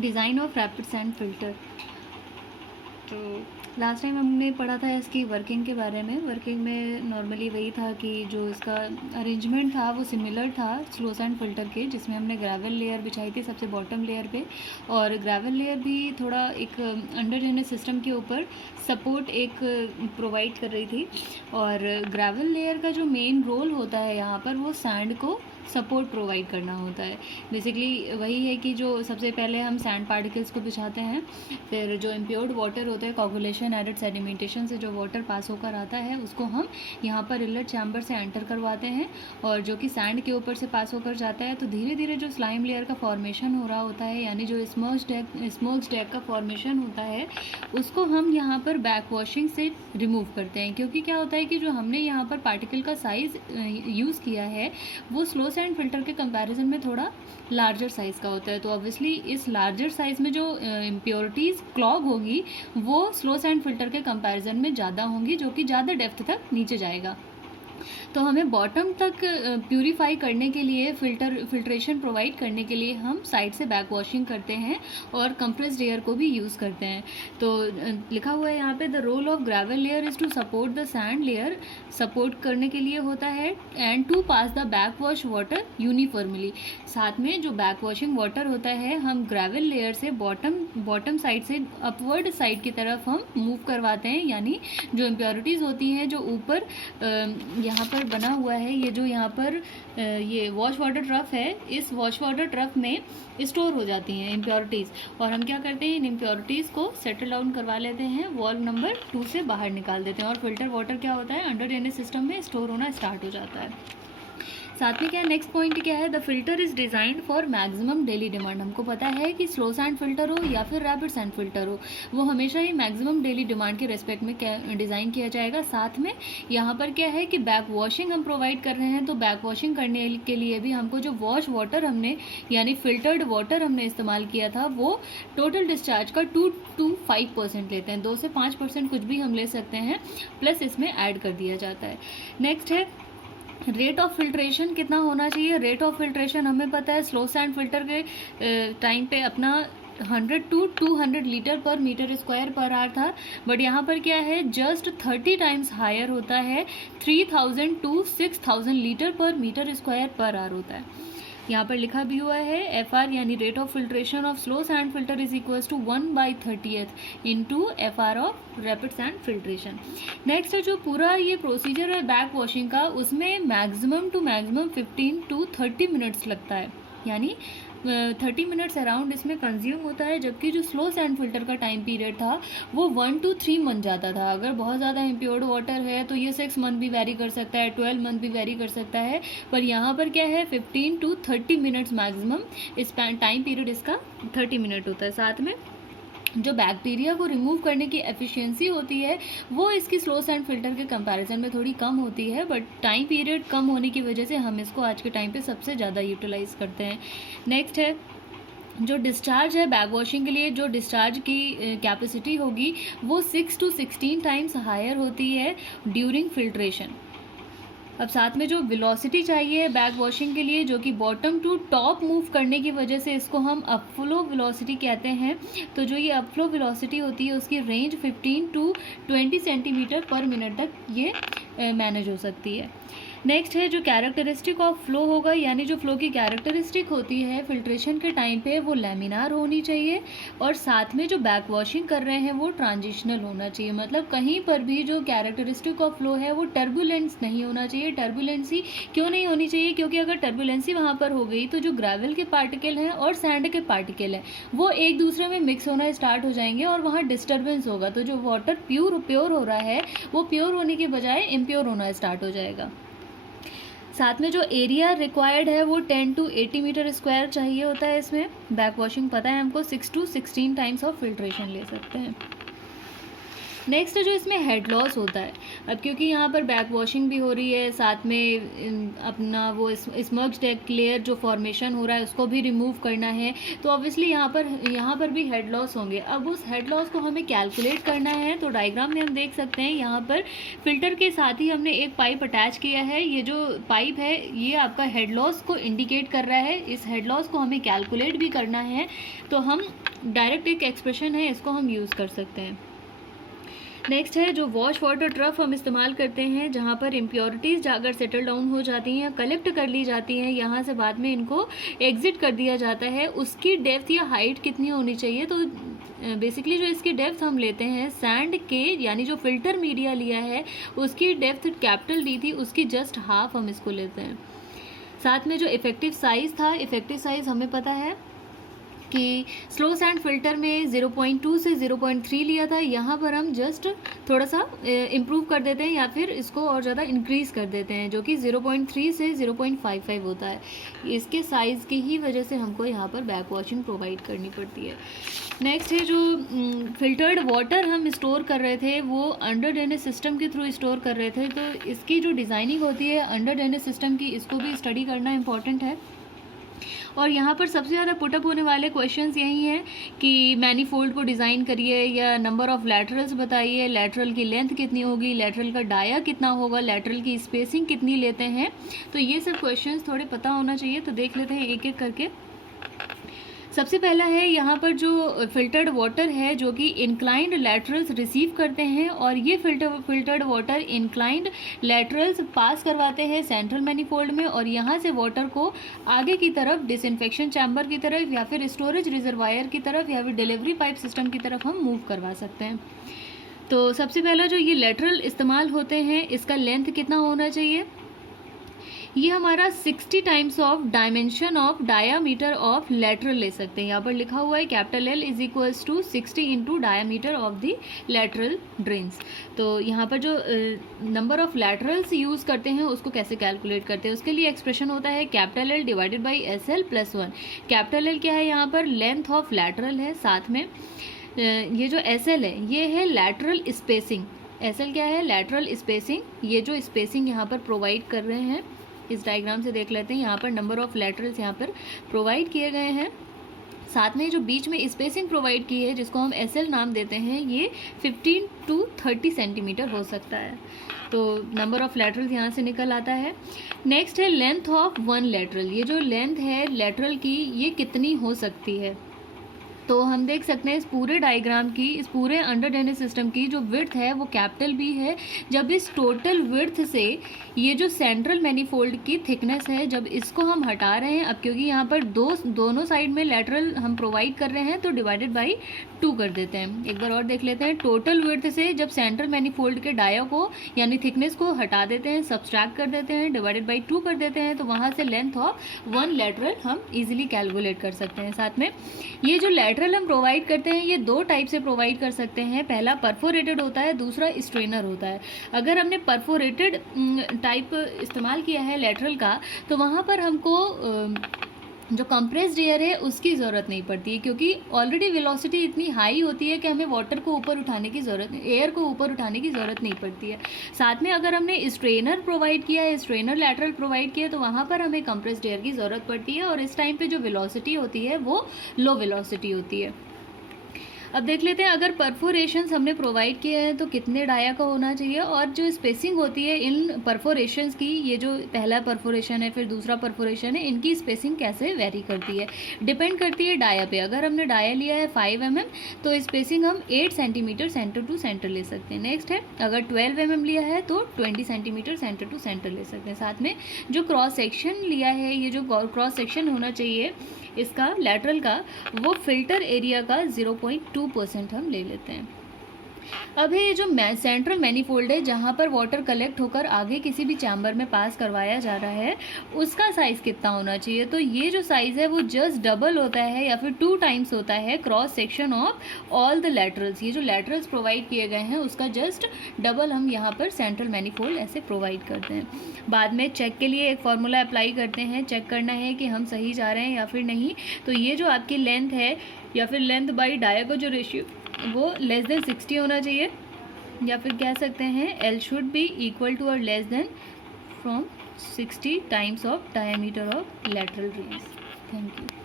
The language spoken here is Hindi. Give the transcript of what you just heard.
Design of rapid sand filter. तो लास्ट टाइम हमने पढ़ा था इसकी वर्किंग के बारे में। वर्किंग में नॉर्मली वही था कि जो इसका अरेंजमेंट था वो सिमिलर था स्लो सैंड फिल्टर के, जिसमें हमने ग्रेवल लेयर बिछाई थी सबसे बॉटम लेयर पे, और ग्रेवल लेयर भी थोड़ा एक अंडर ड्रेनेज सिस्टम के ऊपर सपोर्ट एक प्रोवाइड कर रही थी। और ग्रेवल लेयर का जो मेन रोल होता है यहाँ पर वो सैंड को सपोर्ट प्रोवाइड करना होता है। बेसिकली वही है कि जो सबसे पहले हम सैंड पार्टिकल्स को बिछाते हैं, फिर जो इम्प्योर्ड वाटर होता है कोगुलेशन एडेड सेडिमेंटेशन से जो वाटर पास होकर आता है उसको हम यहाँ पर इनलेट चैम्बर से एंटर करवाते हैं, और जो कि सैंड के ऊपर से पास होकर जाता है। तो धीरे धीरे जो स्लाइम लेयर का फॉर्मेशन हो रहा होता है, यानी जो स्मोक्स डेक का फॉर्मेशन होता है, उसको हम यहाँ पर बैक वॉशिंग से रिमूव करते हैं। क्योंकि क्या होता है कि जो हमने यहाँ पर पार्टिकल का साइज़ यूज़ किया है वो स्लो सैंड फिल्टर के कंपैरिजन में थोड़ा लार्जर साइज़ का होता है। तो ऑब्वियसली इस लार्जर साइज़ में जो इम्प्योरिटीज़ क्लॉग होगी वो स्लो सैंड फिल्टर के कंपैरिजन में ज़्यादा होंगी, जो कि ज़्यादा डेप्थ तक नीचे जाएगा। तो हमें बॉटम तक प्यूरीफाई करने के लिए फिल्ट्रेशन प्रोवाइड करने के लिए हम साइड से बैक वॉशिंग करते हैं और कंप्रेस्ड एयर को भी यूज़ करते हैं। तो लिखा हुआ है यहाँ पे the role of gravel layer is to support the sand layer, support करने के लिए होता है, and to pass the back wash water साथ में जो बैक वॉशिंग वाटर होता है हम ग्रेवल लेयर से बॉटम साइड से अपवर्ड साइड की तरफ हम मूव करवाते हैं। यानी जो इम्प्योरिटीज़ होती हैं जो ऊपर यहाँ पर बना हुआ है, ये जो यहाँ पर ये वॉश वाटर ट्रफ है, इस वॉश वाटर ट्रफ में स्टोर हो जाती हैं इम्प्योरिटीज़, और हम क्या करते हैं इन इम्प्योरिटीज़ को सेटल डाउन करवा लेते हैं, वॉल्व नंबर 2 से बाहर निकाल देते हैं, और फिल्टर वाटर क्या होता है अंडर ड्रेनेज सिस्टम में स्टोर होना स्टार्ट हो जाता है। साथ में क्या है, नेक्स्ट पॉइंट क्या है, the filter is designed for maximum daily demand. हमको पता है कि स्लो सैंड फिल्टर हो या फिर रैपिड सैंड फिल्टर हो, वो हमेशा ही मैक्सिमम डेली डिमांड के रेस्पेक्ट में डिज़ाइन किया जाएगा। साथ में यहाँ पर क्या है कि बैक वॉशिंग हम प्रोवाइड कर रहे हैं, तो बैक वॉशिंग करने के लिए भी हमको जो वॉश वाटर हमने यानी फिल्टर्ड वाटर हमने इस्तेमाल किया था वो टोटल डिस्चार्ज का 2 to 5% लेते हैं। 2 से 5% कुछ भी हम ले सकते हैं, प्लस इसमें ऐड कर दिया जाता है। नेक्स्ट है रेट ऑफ फिल्ट्रेशन कितना होना चाहिए। रेट ऑफ फिल्ट्रेशन हमें पता है स्लो सैंड फिल्टर के टाइम पे अपना 100 to 200 लीटर पर मीटर स्क्वायर पर आवर था, बट यहाँ पर क्या है जस्ट 30 टाइम्स हायर होता है, 3000 to 6000 लीटर पर मीटर स्क्वायर पर आवर होता है। यहाँ पर लिखा भी हुआ है FR यानी rate of filtration of slow sand filter is equals to 1/30th into FR of rapid sand filtration. Next है जो पूरा ये प्रोसीजर है बैक वॉशिंग का, उसमें maximum to maximum 15 to 30 minutes लगता है, यानी 30 मिनट्स अराउंड इसमें कंज्यूम होता है। जबकि जो स्लो सैंड फिल्टर का टाइम पीरियड था वो 1 to 3 मंथ जाता था। अगर बहुत ज़्यादा इम्प्योर्ड वाटर है तो ये 6 मंथ भी वेरी कर सकता है, 12 मंथ भी वेरी कर सकता है, पर यहाँ पर क्या है 15 to 30 मिनट्स मैक्सिमम इस टाइम पीरियड इसका 30 मिनट होता है। साथ में जो बैक्टीरिया को रिमूव करने की एफिशिएंसी होती है वो इसकी स्लो सैंड फिल्टर के कंपैरिजन में थोड़ी कम होती है, बट टाइम पीरियड कम होने की वजह से हम इसको आज के टाइम पे सबसे ज़्यादा यूटिलाइज करते हैं। नेक्स्ट है जो डिस्चार्ज है बैक वॉशिंग के लिए, जो डिस्चार्ज की कैपेसिटी होगी वो 6 to 16 टाइम्स हायर होती है ड्यूरिंग फिल्ट्रेशन। अब साथ में जो वेलोसिटी चाहिए बैक वॉशिंग के लिए, जो कि बॉटम टू टॉप मूव करने की वजह से इसको हम अपफ्लो वेलोसिटी कहते हैं। तो जो ये अपफ्लो वेलोसिटी होती है उसकी रेंज 15 to 20 सेंटीमीटर पर मिनट तक ये मैनेज हो सकती है। नेक्स्ट है जो कैरेक्टरिस्टिक ऑफ फ्लो होगा, यानी जो फ्लो की कैरेक्टरिस्टिक होती है फिल्ट्रेशन के टाइम पे वो लैमिनार होनी चाहिए, और साथ में जो बैक वॉशिंग कर रहे हैं वो ट्रांजिशनल होना चाहिए। मतलब कहीं पर भी जो कैरेक्टरिस्टिक ऑफ फ्लो है वो टर्बुलेंस नहीं होना चाहिए। टर्बुलेंसी क्यों नहीं होनी चाहिए, क्योंकि अगर टर्बुलेंसी वहाँ पर हो गई तो जो ग्रेवल के पार्टिकल हैं और सैंड के पार्टिकल हैं वो एक दूसरे में मिक्स होना स्टार्ट हो जाएंगे और वहाँ डिस्टर्बेंस होगा। तो जो वाटर प्योर हो रहा है वो प्योर होने के बजाय इम्प्योर होना स्टार्ट हो जाएगा। साथ में जो एरिया रिक्वायर्ड है वो 10 to 80 मीटर स्क्वायर चाहिए होता है। इसमें बैक वॉशिंग पता है हमको 6 to 16 टाइम्स ऑफ फिल्ट्रेशन ले सकते हैं। नेक्स्ट जो इसमें हेड लॉस होता है, अब क्योंकि यहाँ पर बैक वॉशिंग भी हो रही है, साथ में अपना वो स्मग्ड डेक लेयर जो फॉर्मेशन हो रहा है उसको भी रिमूव करना है, तो ऑब्वियसली यहाँ पर भी हेड लॉस होंगे। अब उस हेड लॉस को हमें कैलकुलेट करना है, तो डायग्राम में हम देख सकते हैं यहाँ पर फिल्टर के साथ ही हमने एक पाइप अटैच किया है। ये जो पाइप है ये आपका हेड लॉस को इंडिकेट कर रहा है। इस हेड लॉस को हमें कैलकुलेट भी करना है, तो हम डायरेक्ट एक एक्सप्रेशन है इसको हम यूज़ कर सकते हैं। नेक्स्ट है जो वॉश वाटर ट्रफ हम इस्तेमाल करते हैं, जहाँ पर इम्प्योरिटीज़ जाकर सेटल डाउन हो जाती हैं, कलेक्ट कर ली जाती हैं, यहाँ से बाद में इनको एग्जिट कर दिया जाता है। उसकी डेप्थ या हाइट कितनी होनी चाहिए, तो बेसिकली जो इसकी डेप्थ हम लेते हैं सैंड के, यानी जो फिल्टर मीडिया लिया है उसकी डेप्थ कैपिटल डी थी, उसकी जस्ट हाफ हम इसको लेते हैं। साथ में जो इफ़ेक्टिव साइज़ था, इफ़ेक्टिव साइज़ हमें पता है कि स्लो सैंड फिल्टर में 0.2 से 0.3 लिया था, यहाँ पर हम जस्ट थोड़ा सा इम्प्रूव कर देते हैं या फिर इसको और ज़्यादा इंक्रीज़ कर देते हैं, जो कि 0.3 से 0.55 होता है। इसके साइज़ की ही वजह से हमको यहाँ पर बैक वॉशिंग प्रोवाइड करनी पड़ती है। नेक्स्ट है जो फिल्टर्ड वाटर हम स्टोर कर रहे थे वो अंडर ड्रेनेज सिस्टम के थ्रू स्टोर कर रहे थे, तो इसकी जो डिज़ाइनिंग होती है अंडर ड्रेनेज सिस्टम की, इसको भी स्टडी करना इंपॉर्टेंट है। और यहाँ पर सबसे ज़्यादा पुटअप होने वाले क्वेश्चंस यही हैं कि मैनीफोल्ड को डिज़ाइन करिए या नंबर ऑफ़ लैटरल्स बताइए, लैटरल की लेंथ कितनी होगी, लैटरल का डाया कितना होगा, लैटरल की स्पेसिंग कितनी लेते हैं, तो ये सब क्वेश्चंस थोड़े पता होना चाहिए। तो देख लेते हैं एक एक करके। सबसे पहला है यहाँ पर जो फिल्टर्ड वाटर है जो कि इंक्लाइंड लैटरल्स रिसीव करते हैं, और ये फिल्टर्ड वाटर इंक्लाइंड लैटरल्स पास करवाते हैं सेंट्रल मैनीफोल्ड में, और यहाँ से वाटर को आगे की तरफ डिसइंफेक्शन चैम्बर की तरफ या फिर स्टोरेज रिजर्वायर की तरफ या फिर डिलीवरी पाइप सिस्टम की तरफ हम मूव करवा सकते हैं। तो सबसे पहला जो ये लैटरल इस्तेमाल होते हैं इसका लेंथ कितना होना चाहिए, ये हमारा 60 times of dimension of diameter of lateral ले सकते हैं। यहाँ पर लिखा हुआ है capital L is equals to 60 into diameter of the lateral drains. तो यहाँ पर जो नंबर ऑफ लैटरल्स यूज़ करते हैं उसको कैसे कैलकुलेट करते हैं, उसके लिए एक्सप्रेशन होता है capital L divided by SL plus 1। Capital L क्या है, यहाँ पर लेंथ ऑफ लैटरल है, साथ में ये जो SL है ये है लैटरल स्पेसिंग। SL क्या है, लैटरल स्पेसिंग। ये जो स्पेसिंग यहाँ पर प्रोवाइड कर रहे हैं इस डायग्राम से देख लेते हैं, यहाँ पर नंबर ऑफ़ लैटरल्स यहाँ पर प्रोवाइड किए गए हैं, साथ में जो बीच में स्पेसिंग प्रोवाइड की है जिसको हम SL नाम देते हैं, ये 15 to 30 सेंटीमीटर हो सकता है। तो नंबर ऑफ़ लैटरल्स यहाँ से निकल आता है। नेक्स्ट है लेंथ ऑफ वन लैटरल। ये जो लेंथ है लैटरल की ये कितनी हो सकती है, तो हम देख सकते हैं इस पूरे डायग्राम की, इस पूरे अंडर ड्रेनेज सिस्टम की जो विड्थ है वो कैपिटल B है। जब इस टोटल विड्थ से ये जो सेंट्रल मैनीफोल्ड की थिकनेस है जब इसको हम हटा रहे हैं, अब क्योंकि यहाँ पर दोनों साइड में लैटरल हम प्रोवाइड कर रहे हैं तो डिवाइडेड बाई 2 कर देते हैं। एक बार और देख लेते हैं, टोटल विड्थ से जब सेंट्रल मैनीफोल्ड के डाया को यानी थिकनेस को हटा देते हैं, सब्सट्रैक्ट कर देते हैं, डिवाइडेड बाई 2 कर देते हैं, तो वहाँ से लेंथ ऑफ वन लैटरल हम इजीली कैलकुलेट कर सकते हैं। साथ में ये जो लैटरल हम प्रोवाइड करते हैं ये 2 टाइप से प्रोवाइड कर सकते हैं, पहला परफोरेटेड होता है, दूसरा स्ट्रेनर होता है। अगर हमने परफोरेटेड टाइप इस्तेमाल किया है लैटरल का तो वहाँ पर हमको जो कंप्रेस्ड एयर है उसकी ज़रूरत नहीं पड़ती है, क्योंकि ऑलरेडी वेलोसिटी इतनी हाई होती है कि हमें वाटर को ऊपर उठाने की ज़रूरत, एयर को ऊपर उठाने की ज़रूरत नहीं पड़ती है। साथ में अगर हमने स्ट्रेनर प्रोवाइड किया है, स्ट्रेनर लैटरल प्रोवाइड किया, तो वहाँ पर हमें कंप्रेस्ड एयर की ज़रूरत पड़ती है, और इस टाइम पे जो वेलोसिटी होती है वो लो वेलोसिटी होती है। अब देख लेते हैं अगर परफोरेशंस हमने प्रोवाइड किए हैं तो कितने डाया का होना चाहिए, और जो स्पेसिंग होती है इन परफोरेशंस की, ये जो पहला परफोरेशन है फिर दूसरा परफोरेशन है, इनकी स्पेसिंग कैसे वेरी करती है, डिपेंड करती है डाया पे। अगर हमने डाया लिया है 5 mm तो स्पेसिंग हम 8 सेंटीमीटर सेंटर टू सेंटर ले सकते हैं। नेक्स्ट है अगर 12 mm लिया है तो 20 सेंटीमीटर सेंटर टू सेंटर ले सकते हैं। साथ में जो क्रॉस सेक्शन लिया है, ये जो क्रॉस सेक्शन होना चाहिए इसका लैटरल का, वो फिल्टर एरिया का 0.2% हम ले लेते हैं। अब है ये जो सेंट्रल मैनीफोल्ड है जहाँ पर वाटर कलेक्ट होकर आगे किसी भी चैम्बर में पास करवाया जा रहा है, उसका साइज़ कितना होना चाहिए, तो ये जो साइज़ है वो जस्ट डबल होता है या फिर 2 टाइम्स होता है cross section of all the laterals. ये जो लैटरल्स प्रोवाइड किए गए हैं उसका जस्ट डबल हम यहाँ पर सेंट्रल मैनीफोल्ड ऐसे प्रोवाइड करते हैं। बाद में चेक के लिए एक फार्मूला अप्लाई करते हैं, चेक करना है कि हम सही जा रहे हैं या फिर नहीं। तो ये जो आपकी लेंथ है या फिर लेंथ बाई डाया का जो रेशियो वो लेस देन 60 होना चाहिए। या फिर कह सकते हैं L should be equal to और less than from 60 times of diameter of lateral range. Thank you.